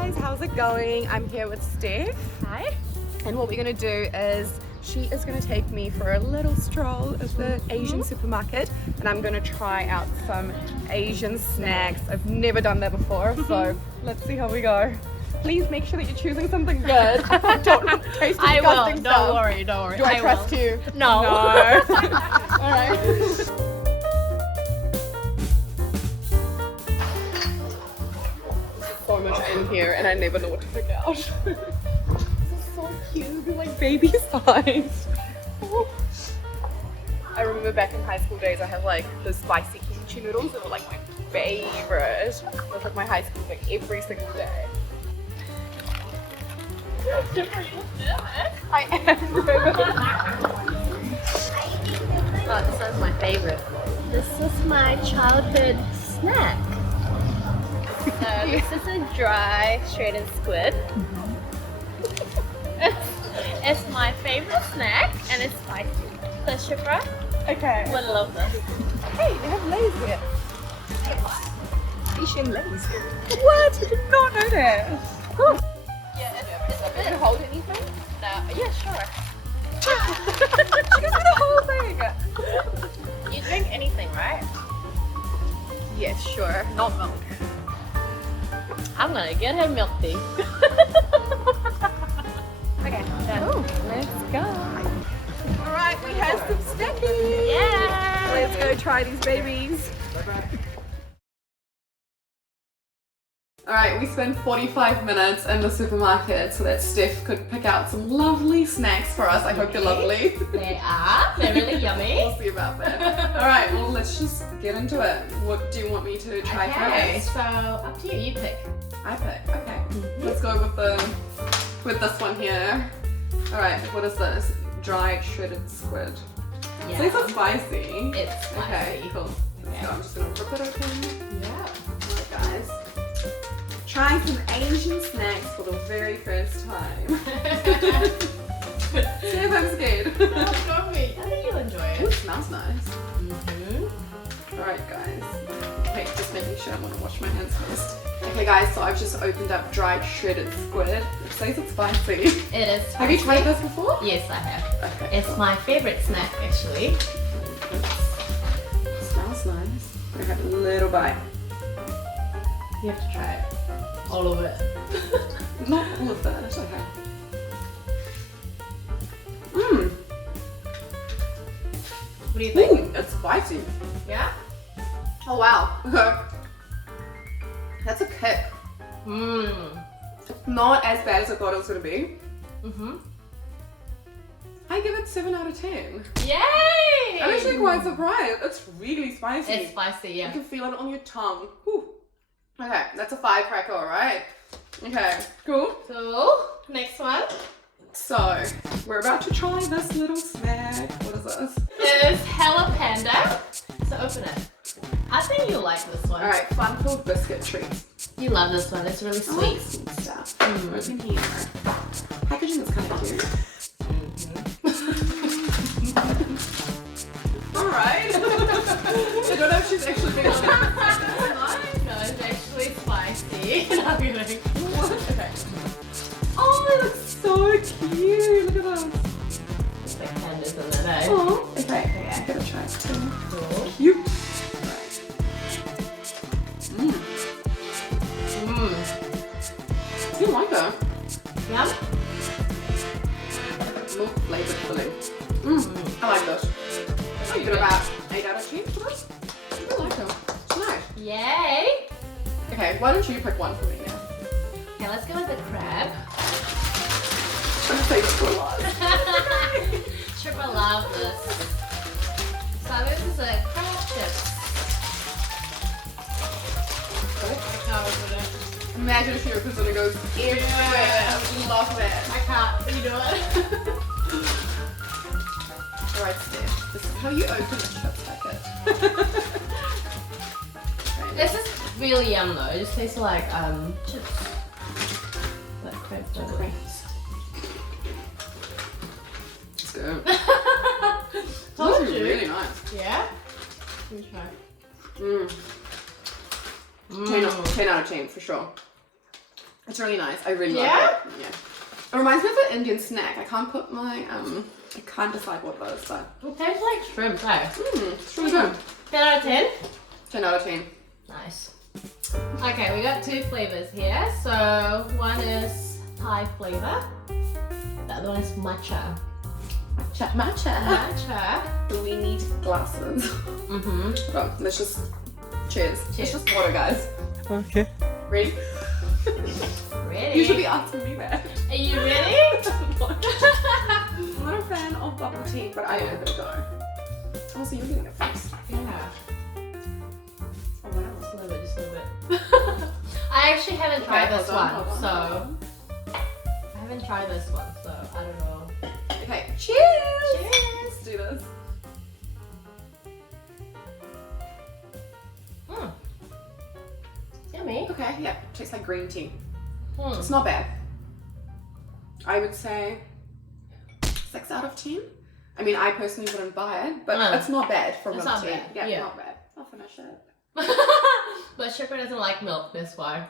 guys, how's it going? I'm here with Steph. Hi. And what we're gonna do is she is gonna take me for a little stroll of the Asian supermarket and I'm gonna try out some Asian snacks. I've never done that before, so let's see how we go. Please make sure that you're choosing something good. Don't taste I will. disgusting stuff. Don't worry. Don't worry. Do I trust you? No. Alright. So much in here and I never know what to pick out. This is so cute, they're like baby size. I remember back in high school days I had like the spicy kimchi noodles that were like my favorite. It was like my high school thing every single day. I am really. Oh, this one's my favorite. This is my childhood snack. So this is a dry shredded squid. It's my favorite snack and it's spicy. So Kshipra Okay. would love this. Hey, they have Lays here. Asian Lays. What? I did not know that. Yeah, it's a Can bit. you hold anything? No, yeah, sure. She gives me the whole thing. You drink anything, right? Yes, sure. Not milk. I'm gonna get her milk tea. Okay, done. Oh, let's go. Alright, we have some snackies. Yeah. Let's go try these babies. Alright, we spent 45 minutes in the supermarket so that Steph could pick out some lovely snacks for us. I hope they're lovely. They are. They're really yummy. We'll see about that. Alright, well let's just get into it. What do you want me to try Okay, first? so up to you. You pick. I pick, okay. Let's go with this one here. Alright, what is this? Dried shredded squid. Yeah. So it's spicy. It's spicy. Okay, cool. Okay. So I'm just gonna rip it open. Yeah. Alright guys. Trying some Asian snacks for the very first time. Steph, I'm scared. Go me. I think you'll enjoy Ooh, it. it smells nice. Alright guys. Okay, just making sure I'm gonna wash my hands first. Okay guys, so I've just opened up dried shredded squid. It says it's spicy. It is spicy. Have you tried this before? Yes, I have. Okay. It's my favorite snack, actually. It smells nice. I have a little bite. You have to try it. All of it. Not all of it, okay. Mmm. What do you think? Ooh, it's spicy. Yeah? Oh wow. That's a kick. Mmm. Not as bad as I thought it was gonna be. Mm-hmm. I give it 7 out of 10. Yay! I'm actually quite surprised. It's really spicy. It's spicy, You yeah. can feel it on your tongue. Whew. Okay, that's a firecracker, alright? Okay, cool. So, next one. So, we're about to try this little snack. What is this? It is Hello Panda. So open it. I think you'll like this one. Alright, fun-filled biscuit treats. You love this one. It's really I like sweet. sweet stuff. Open here. Packaging is kind of cute. Alright. I don't know if she's actually being honest. No, it's actually spicy. No, I'm kidding. Okay. Oh, it looks so cute. Look at those. It's like pandas in there, eh? Oh, okay. I'm gonna try it. Cool. Cute. You like that? Yum? Milk flavored filling. I like this. I give it about 8 out of 10 for this. I like them. It's nice. Yay! Okay, why don't you pick one for me now? Okay, let's go with the crab. I'm gonna save it for last. Kshipra loves this. So this is a crab chip. Imagine if your cuisine goes everywhere. I love that. I can't. You do it. Alright, Steph. This is how you open a chips packet. This is really yum though. It just tastes like chips. Like crab filling. Let's go. Told This is you. really nice. Yeah? Let me try. 10 out of 10 for sure. It's really nice. I really like it. Yeah. It reminds me of an Indian snack. I can't put my I can't decide what it is, but It tastes like shrimp, eh? it's really good. 10 out of 10? 10 out of 10. Nice. Okay, we got 2 flavors here. So one is Thai flavor. The other one is matcha. Matcha. Do we need glasses? Oh, let's just cheers. It's just water, guys. Okay. Ready? Ready? You should be asking me that. Are you ready? I'm not a fan of bubble tea, but I will give it a go. Oh, so you're getting it first. Yeah. Oh wow. Just a little bit, just a little bit. I actually haven't tried this one, so I haven't tried this one, so I don't know. Okay, cheers! Cheers! Let's do this. Yummy. Okay, yeah, tastes like green tea. Mm. It's not bad. I would say 6 out of 10. I mean, I personally wouldn't buy it, but it's not bad for milk not tea. bad. Yeah, not bad. I'll finish it. But Kshipra doesn't like milk, that's why.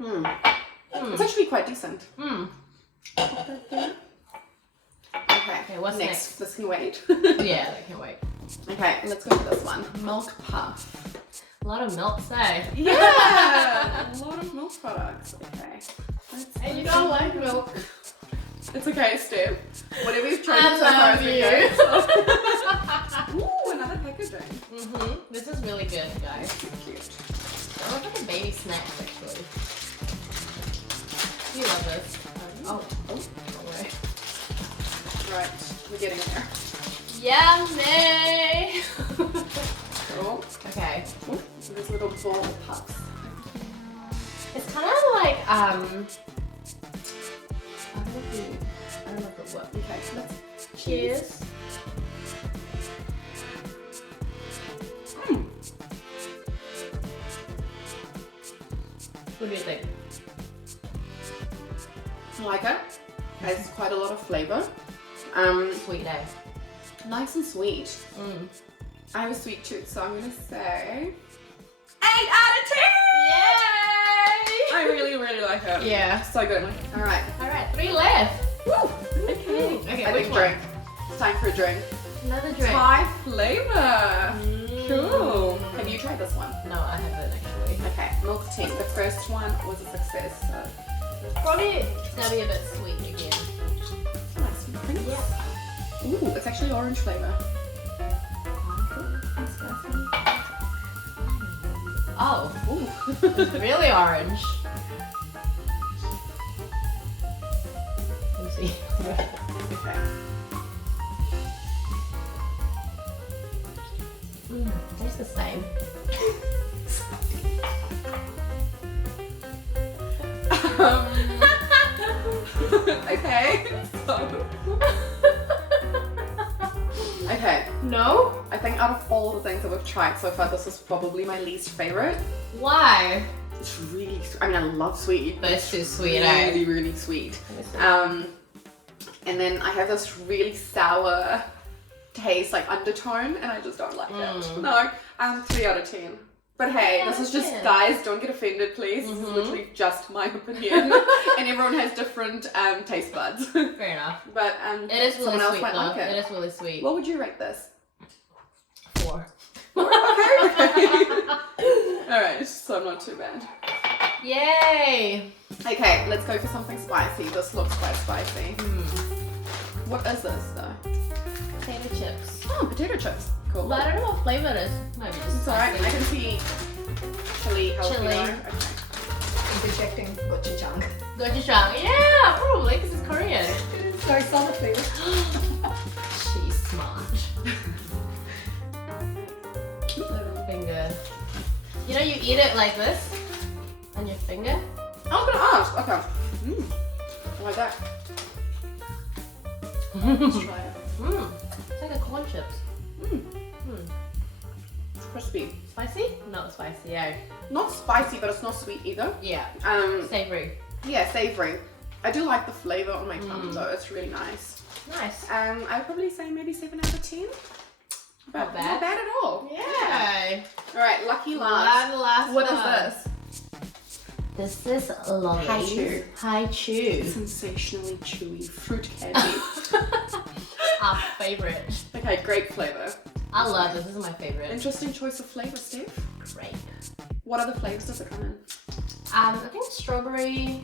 It's actually quite decent. Okay, what's next? This can wait. Yeah, I can't wait. Okay, let's go to this one. Milk puff. A lot of milk, say. Yeah! A lot of milk products. Okay. And you don't like milk. It's okay, Steph. Whatever you've tried I so far love is good. Ooh, another packaging. This is really good, guys. Cute. It looks like a baby snack, actually. You love this. Oh, wait. Right, we're getting there. Yummy! Cool. Okay. Ooh, these little ball puffs. It's kind of like, I don't know if it works. Okay, so let's Cheers. What do you think? I like it. Has quite a lot of flavor. Sweet, eh? Nice and sweet. I have a sweet tooth, so I'm gonna say 8 out of 10! Yay! I really, really like it. Yeah. So good. Alright. Alright, 3 left. Woo! Okay. Okay, I which think one? drink. It's time for a drink. Another drink. Thai flavor. Cool. Have you tried this one? No, I haven't actually. Okay, milk tea. The first one was a success. So. Probably gonna be a bit sweet again. Nice. Thanks. Yeah. Ooh, it's actually orange flavor. Oh, it's really orange. Let me see. Okay. Tastes the same. Okay. So. Okay. No? I think out of all the things that we've tried so far, this is probably my least favorite. Why? It's really, I mean, I love sweet. But it's too sweet, really, really sweet. And then I have this really sour taste, like undertone, and I just don't like it. No, 3 out of 10. But hey, this is just, guys, don't get offended, please. This is literally just my opinion. And everyone has different taste buds. Fair enough. But it is really someone else sweet might though. like it. It is really sweet. What would you rate this? 4. Okay. Alright, so not too bad. Yay! Okay, let's go for something spicy. This looks quite spicy. What is this though? Potato chips. Oh, potato chips. Cool. But I don't know what flavor it is. Maybe just It's alright, I can see chili jalapeno. Chili. Okay. Interjecting gochujang. Gochujang. Yeah, probably because it's Korean. It's very solid flavor. She's smart. Cute little Finger. You know, you eat it like this on your finger. I was gonna ask. Okay. I like that. Let's try it. It's like a corn chips. It's crispy. Spicy? Not spicy, yeah. Not spicy, but it's not sweet either. Yeah. Savory. Yeah, savory. I do like the flavor on my tongue though. It's really nice. Nice. I'd probably say maybe 7 out of 10. But Not bad. Not bad at all. Yay. Alright, lucky last. Last What one. is this? This is lovely. Hi-chew. Hi-chew. Sensationally chewy fruit candy. Our favorite. Okay, grape flavor. I love this. This is my favorite. Interesting choice of flavor, Steph. Grape. What other flavors does it come in? I think strawberry.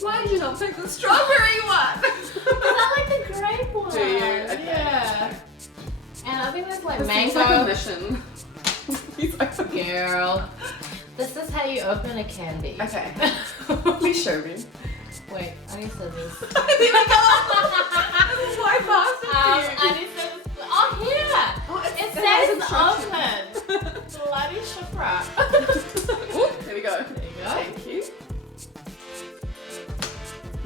Why did you not pick the strawberry one? I like the grape one. Do you? Okay. Yeah. And I think there's like This seems mango. like a mission. Please open it. Girl. This is how you open a candy. Okay. Please show me. Wait, I need scissors. There we go. Why fast? I need scissors. Oh, here! Oh, It has says open. Bloody Kshipra. There we go. There you go. Thank you.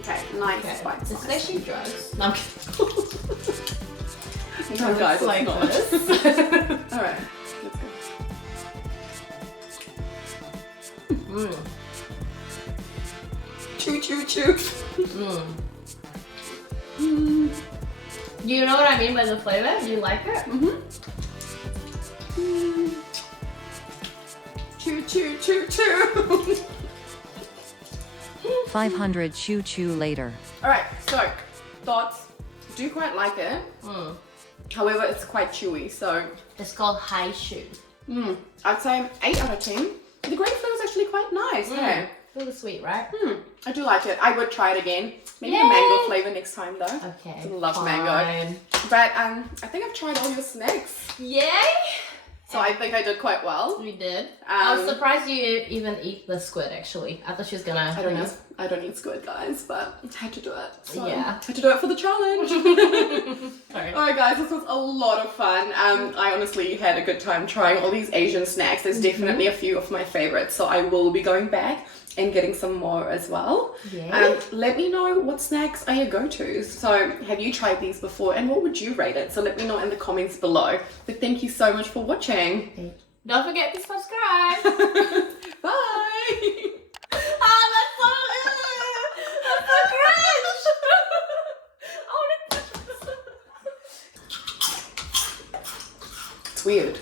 Okay, nice. Okay. Fine. This is actually drugs. No, I'm kidding. No, guys, It's like it's not. this. Alright, let's go. Mm. Choo choo choo. Mm. Do you know what I mean by the flavor? Do you like it? Choo choo choo choo. 500 choo choo later. Alright, so thoughts. Do quite like it. Mm. However, it's quite chewy, so It's called high shoe. I'd say 8 out of 10. The grape flavor is actually quite nice. Hey? Really sweet, right? I do like it. I would try it again. Maybe a Yay! mango flavor next time though. Okay. I love fine. mango. But I think I've tried all your snacks. Yay! So I think I did quite well. We did. I was Um, surprised you even eat the squid actually. I thought she was gonna, I don't eat squid, guys, but I had to do it. So Yeah. had to do it for the challenge. Sorry. Alright guys, this was a lot of fun. I honestly had a good time trying all these Asian snacks. There's definitely a few of my favorites, so I will be going back and getting some more as well. Yay. Let me know what snacks are your go-tos. So have you tried these before and what would you rate it? So let me know in the comments below. But thank you so much for watching. Don't forget to subscribe. Bye! Oh, that's so cringe. I wanna touch this. It's weird.